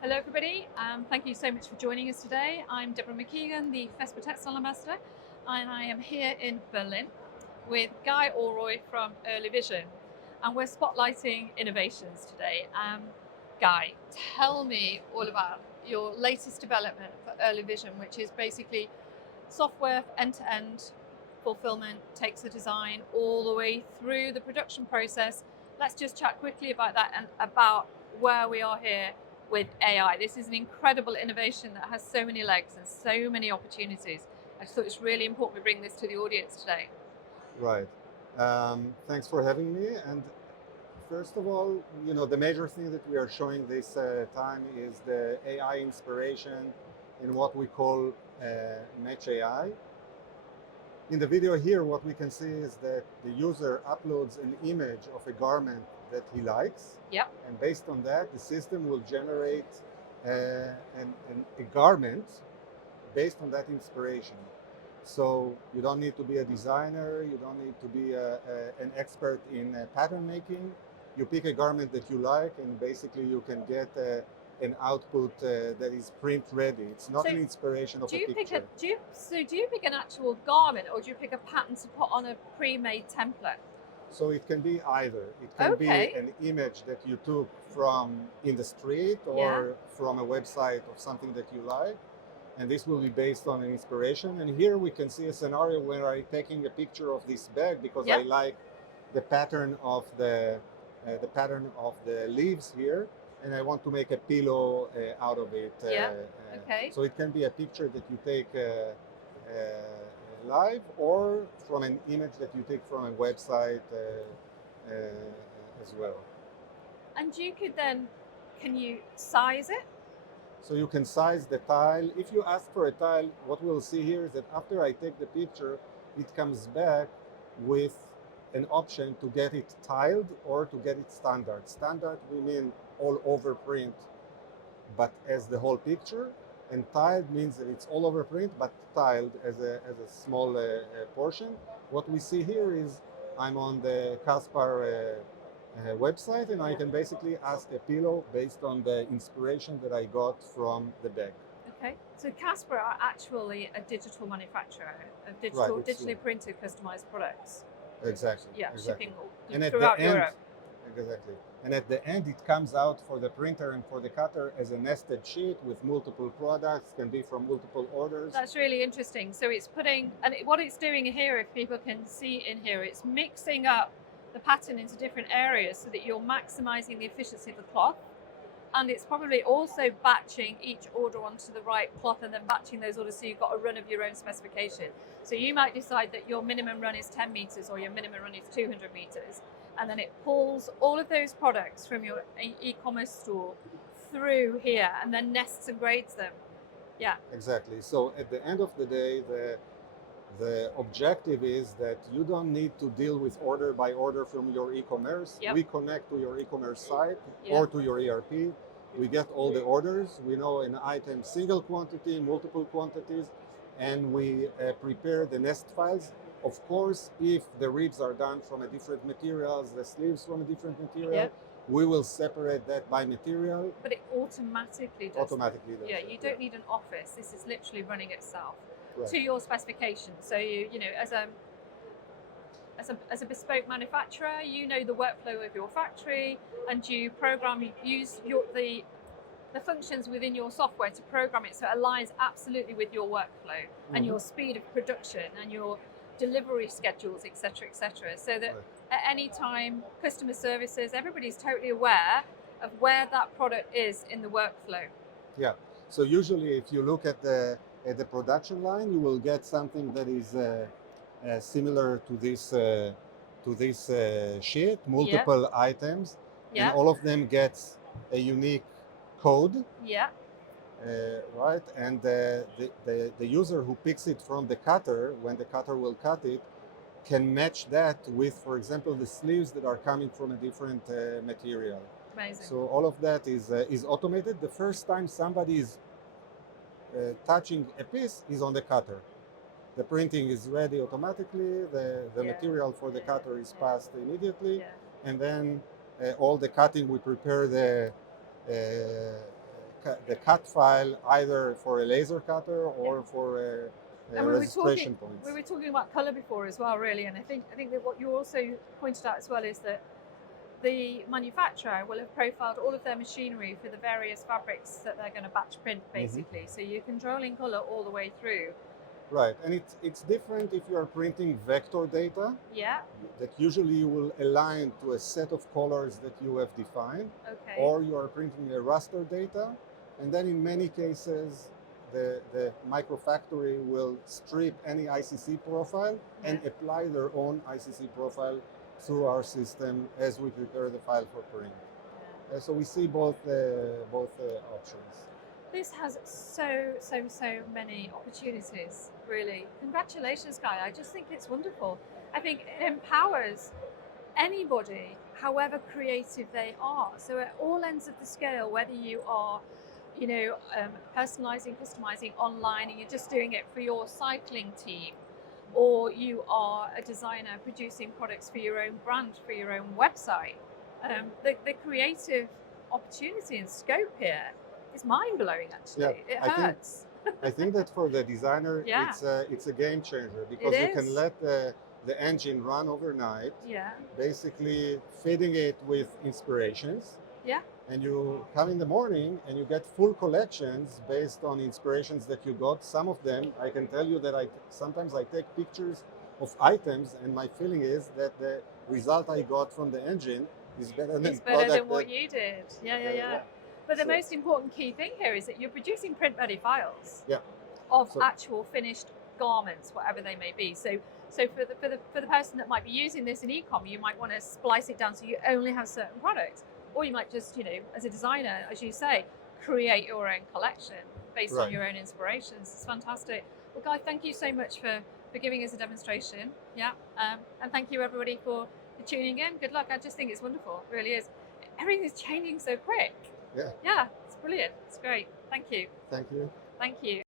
Hello everybody, thank you so much for joining us today. I'm Deborah McKeegan, the Fespa Textile Ambassador, and I am here in Berlin with Guy Alroy from Early.Vision, and we're spotlighting innovations today. Guy, tell me all about your latest development for Early.Vision, which is basically software end-to-end fulfillment, takes the design all the way through the production process. Let's just chat quickly about that and about where we are here with AI. This is an incredible innovation that has so many legs and so many opportunities. I just thought it's really important we bring this to the audience today. Right. Thanks for having me. And first of all, the major thing that we are showing this time is the AI inspiration in what we call Match AI. In the video here, what we can see is that the user uploads an image of a garment that he likes. Yep. And based on that, the system will generate a garment based on that inspiration. So you don't need to be a designer, you don't need to be an expert in pattern making. You pick a garment that you like, and basically you can get an output that is print ready. It's not an inspiration of a picture. Do you pick an actual garment, or do you pick a pattern to put on a pre-made template? So it can be either. It can be an image that you took from in the street or from a website of something that you like. And this will be based on an inspiration. And here we can see a scenario where I'm taking a picture of this bag because I like the pattern of the leaves here, and I want to make a pillow out of it. So it can be a picture that you take live, or from an image that you take from a website as well. And you could then, can you size it? So you can size the tile. If you ask for a tile, what we'll see here is that after I take the picture, it comes back with an option to get it tiled or to get it standard. Standard, we mean all over print, but as the whole picture. And tiled means that it's all over print, but tiled as a small portion. What we see here is I'm on the Caspar website, and I can basically ask a pillow based on the inspiration that I got from the bag. Okay, so Caspar are actually a digital manufacturer of digitally printed customized products. Exactly. Yeah, exactly. shipping throughout Europe. Exactly. And at the end, it comes out for the printer and for the cutter as a nested sheet with multiple products, can be from multiple orders. That's really interesting. So it's putting, and what it's doing here, if people can see in here, it's mixing up the pattern into different areas so that you're maximizing the efficiency of the cloth. And it's probably also batching each order onto the right cloth and then batching those orders so you've got a run of your own specification. So you might decide that your minimum run is 10 meters or your minimum run is 200 meters. And then it pulls all of those products from your e-commerce store through here and then nests and grades them. Yeah. Exactly. So at the end of the day, the objective is that you don't need to deal with order by order from your e-commerce. We connect to your e-commerce site or to your ERP. We get all the orders. We know an item single quantity, multiple quantities, and we prepare the nest files. Of course, if the ribs are done from a different materials, the sleeves from a different material, we will separate that by material. But it automatically does. Automatically does. Yeah, you don't need an office. This is literally running itself. Right. To your specification. So you know, as a bespoke manufacturer, you know the workflow of your factory, and you use the functions within your software to program it so it aligns absolutely with your workflow and your speed of production and your delivery schedules, etc., so that at any time, customer services, everybody's totally aware of where that product is in the workflow. Yeah. So usually, if you look at the production line, you will get something that is similar to this sheet, multiple items, and all of them gets a unique code. Yeah. Right, and the user who picks it from the cutter, when the cutter will cut it, can match that with, for example, the sleeves that are coming from a different material. Amazing. So all of that is automated. The first time somebody is touching a piece is on the cutter. The printing is ready automatically. The material for the cutter is passed immediately, and then all the cutting, we prepare the the cut file either for a laser cutter or for And registration points. we were talking about color before as well, really, and I think that what you also pointed out as well is that the manufacturer will have profiled all of their machinery for the various fabrics that they're going to batch print, basically. So you're controlling color all the way through. Right, and it's different if you are printing vector data. Yeah. That usually you will align to a set of colors that you have defined. Okay. Or you are printing a raster data, and then in many cases, the microfactory will strip any ICC profile and apply their own ICC profile through our system as we prepare the file for print. So we see both options. This has so many opportunities, really. Congratulations, Guy. I just think it's wonderful. I think it empowers anybody, however creative they are. So at all ends of the scale, whether you are, personalizing, customizing online, and you're just doing it for your cycling team, or you are a designer producing products for your own brand, for your own website. The creative opportunity and scope here is mind-blowing, actually. Yeah, It hurts. I think that for the designer, it's a game changer, because you can let the engine run overnight, basically feeding it with inspirations. Yeah. And you come in the morning and you get full collections based on inspirations that you got. Some of them, I can tell you that sometimes I take pictures of items, and my feeling is that the result I got from the engine is better than what you did. Yeah. But the most important key thing here is that you're producing print-ready files of actual finished garments, whatever they may be. So for the person that might be using this in e-com, you might want to splice it down so you only have certain products. Or you might just, as a designer, as you say, create your own collection based on your own inspirations. It's fantastic. Well, Guy, thank you so much for giving us a demonstration. Yeah. And thank you, everybody, for tuning in. Good luck. I just think it's wonderful. It really is. Everything's changing so quick. Yeah. Yeah, it's brilliant. It's great. Thank you. Thank you. Thank you.